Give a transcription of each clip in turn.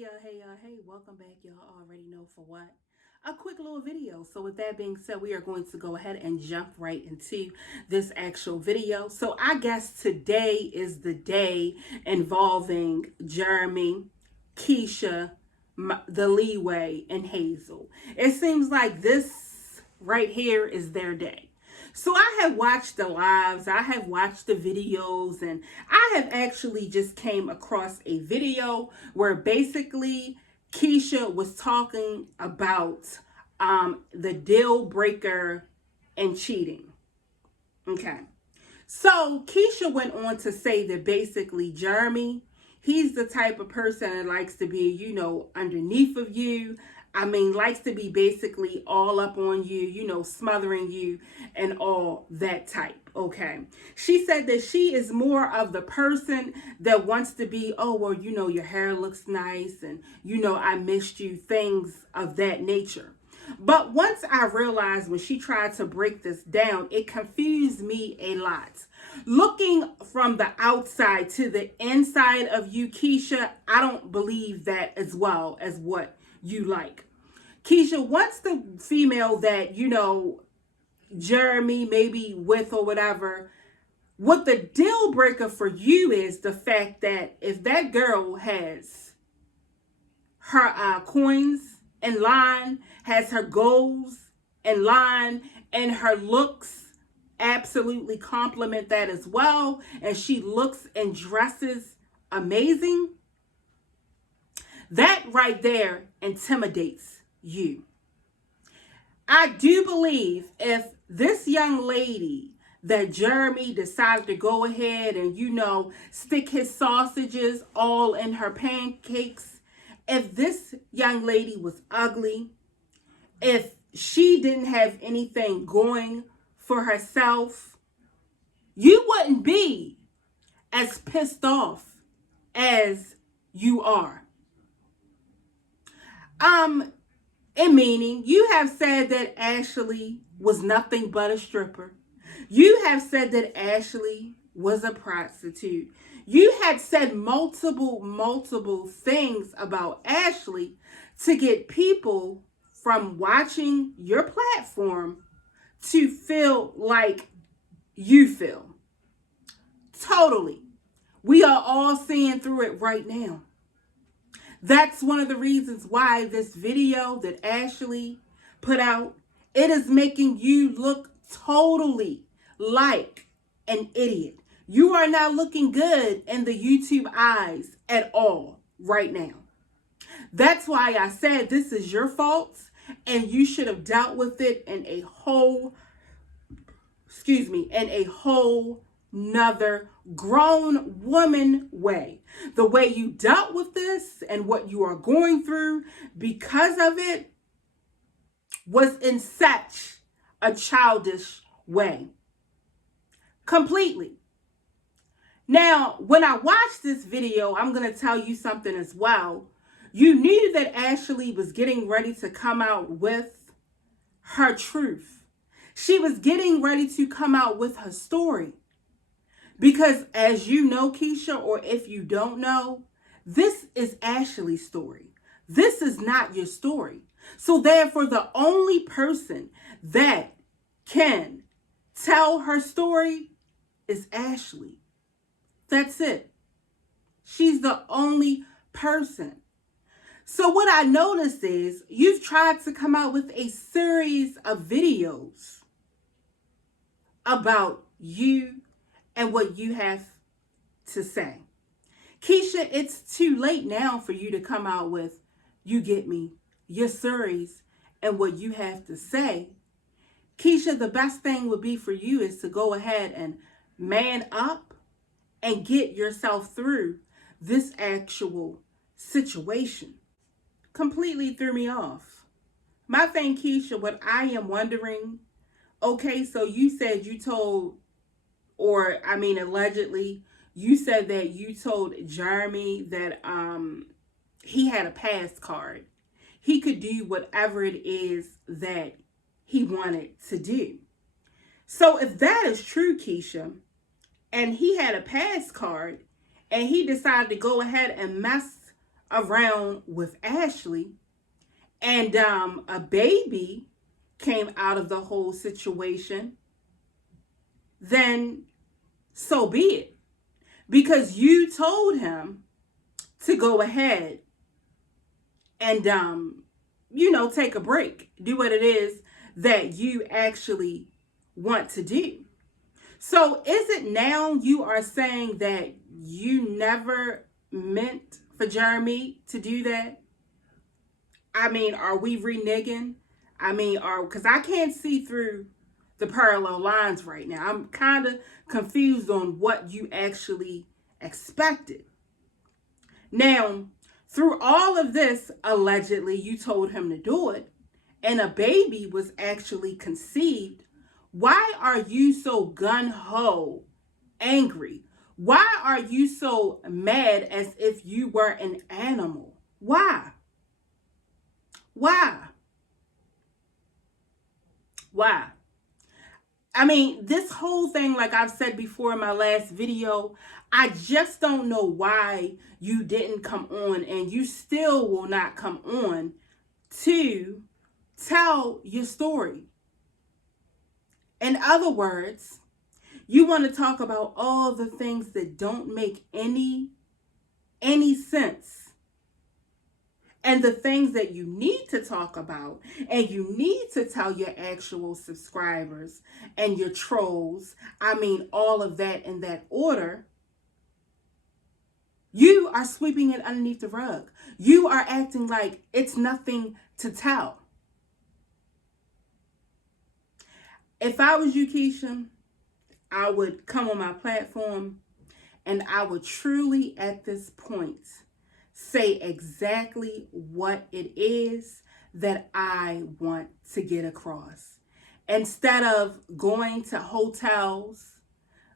Hey, welcome back. Y'all already know for what. A quick little video. So with that being said, we are going to go ahead and jump right into this actual video. So I guess today is the day involving Jeremy, Keesha, the Leeway, and Hazel. It seems like this right here is their day. So I have watched the lives, I have watched the videos, and I have actually just came across a video where basically Keesha was talking about the deal breaker and cheating. Okay. So Keesha went on to say that basically Jeremy, he's the type of person that likes to be, underneath of you. I mean, likes to be basically all up on you, smothering you and all that type. Okay. She said that she is more of the person that wants to be, oh, well, your hair looks nice and, I missed you, things of that nature. But once I realized when she tried to break this down, it confused me a lot. Looking from the outside to the inside of you, Keesha, I don't believe that as well as what you like. Keesha, what's the female that, Jeremy maybe with or whatever, what the deal breaker for you is the fact that if that girl has her coins in line, has her goals in line, and her looks absolutely complement that as well, and she looks and dresses amazing, that right there intimidates you. I do believe if this young lady that Jeremy decided to go ahead and, stick his sausages all in her pancakes, if this young lady was ugly, if she didn't have anything going for herself, you wouldn't be as pissed off as you are. In meaning, you have said that Ashley was nothing but a stripper. You have said that Ashley was a prostitute. You had said multiple things about Ashley to get people from watching your platform to feel like you feel. Totally. We are all seeing through it right now. That's one of the reasons why this video that Ashley put out, it is making you look totally like an idiot. You are not looking good in the YouTube eyes at all right now. That's why I said this is your fault and you should have dealt with it in a whole nother grown woman way. The way you dealt with this and what you are going through because of it was in such a childish way. Completely. Now, when I watched this video, I'm going to tell you something as well. You knew that Ashley was getting ready to come out with her truth. She was getting ready to come out with her story. Because as you know, Keesha, or if you don't know, this is Ashley's story. This is not your story. So therefore, the only person that can tell her story is Ashley. That's it. She's the only person. So what I noticed is you've tried to come out with a series of videos about you and what you have to say. Keesha, it's too late now for you to come out with, you get me, your series and what you have to say. Keesha, the best thing would be for you is to go ahead and man up and get yourself through this actual situation. Completely threw me off. My thing, Keesha, what I am wondering, okay, so you said you told, allegedly, you said that you told Jeremy that he had a pass card. He could do whatever it is that he wanted to do. So if that is true, Keesha, and he had a pass card and he decided to go ahead and mess around with Ashley and a baby came out of the whole situation, then so be it. Because you told him to go ahead and, take a break. Do what it is that you actually want to do. So is it now you are saying that you never meant for Jeremy to do that? I mean, are we reneging? I mean, because I can't see through the parallel lines right now. I'm kind of confused on what you actually expected. Now, through all of this, allegedly, you told him to do it, and a baby was actually conceived. Why are you so gung-ho angry? Why are you so mad as if you were an animal? Why? Why? Why? I mean, this whole thing, like I've said before in my last video, I just don't know why you didn't come on, and you still will not come on to tell your story. In other words, you want to talk about all the things that don't make any sense, and the things that you need to talk about, and you need to tell your actual subscribers and your trolls, I mean, all of that in that order. You are sweeping it underneath the rug. You are acting like it's nothing to tell. If I was you, Keesha, I would come on my platform and I would truly at this point say exactly what it is that I want to get across. Instead of going to hotels,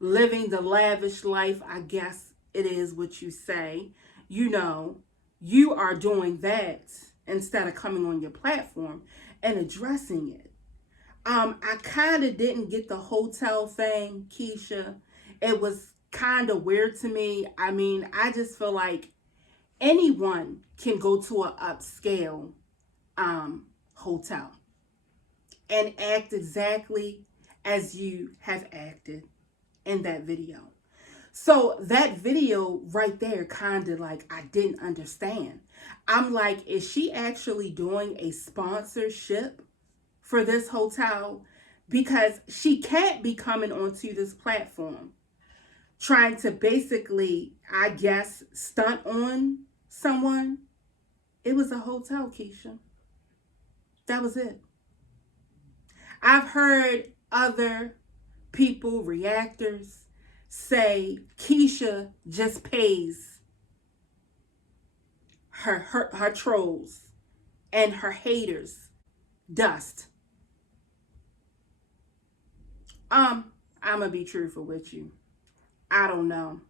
living the lavish life, I guess it is what you say, you are doing that instead of coming on your platform and addressing it. I kind of didn't get the hotel thing, Keesha. It was kind of weird to me. I mean, I just feel like anyone can go to an upscale hotel and act exactly as you have acted in that video. So that video right there kind of like I didn't understand. I'm like, is she actually doing a sponsorship for this hotel? Because she can't be coming onto this platform trying to basically, I guess, stunt on someone. It was a hotel, Keesha. That was it. I've heard other people, reactors, say Keesha just pays her trolls and her haters dust. I'm gonna be truthful with you. I don't know.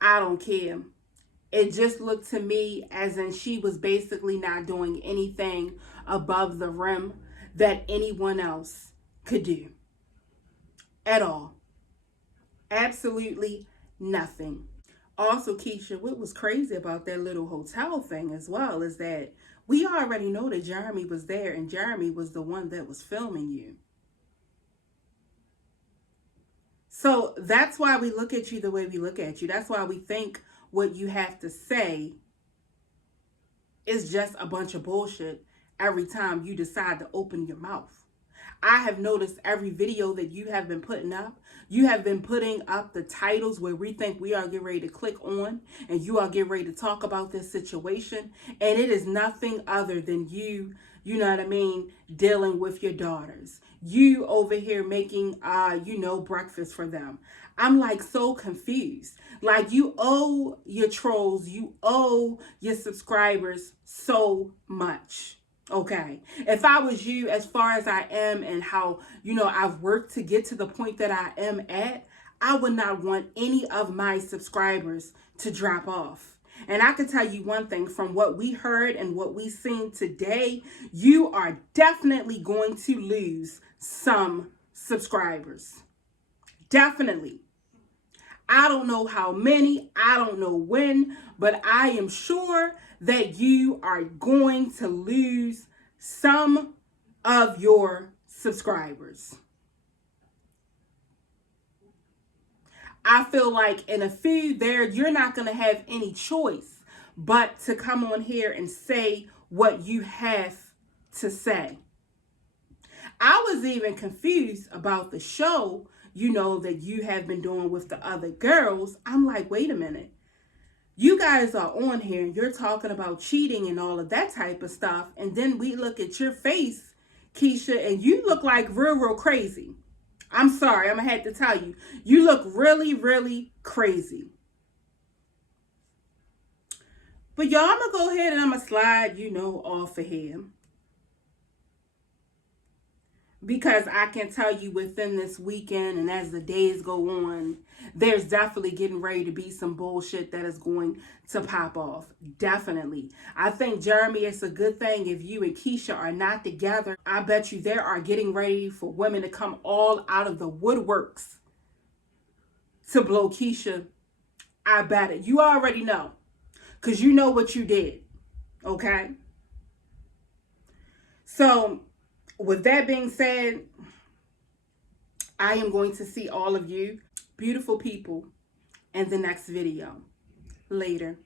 I don't care. It just looked to me as in she was basically not doing anything above the rim that anyone else could do at all. Absolutely nothing. Also, Keesha, what was crazy about that little hotel thing as well is that we already know that Jeremy was there, and Jeremy was the one that was filming you. So that's why we look at you the way we look at you. That's why we think what you have to say is just a bunch of bullshit every time you decide to open your mouth. I have noticed every video that you have been putting up, you have been putting up the titles where we think we are getting ready to click on and you are getting ready to talk about this situation. And it is nothing other than you know what I mean, dealing with your daughters. You over here making, breakfast for them. I'm like so confused. Like you owe your trolls, you owe your subscribers so much. Okay. If I was you, as far as I am and how, I've worked to get to the point that I am at, I would not want any of my subscribers to drop off. And I can tell you one thing, from what we heard and what we seen today, you are definitely going to lose some subscribers. Definitely. I don't know how many, I don't know when, but I am sure that you are going to lose some of your subscribers. I feel like in a few there, you're not going to have any choice but to come on here and say what you have to say. I was even confused about the show, that you have been doing with the other girls. I'm like, wait a minute. You guys are on here and you're talking about cheating and all of that type of stuff. And then we look at your face, Keesha, and you look like real crazy. I'm sorry, I'm going to have to tell you. You look really crazy. But y'all, I'm going to go ahead and I'm going to slide, off of here. Because I can tell you within this weekend and as the days go on, there's definitely getting ready to be some bullshit that is going to pop off. Definitely. I think, Jeremy, it's a good thing if you and Keesha are not together. I bet you there are getting ready for women to come all out of the woodworks to blow Keesha. I bet it. You already know. Because you know what you did. Okay? So, with that being said, I am going to see all of you beautiful people in the next video. Later.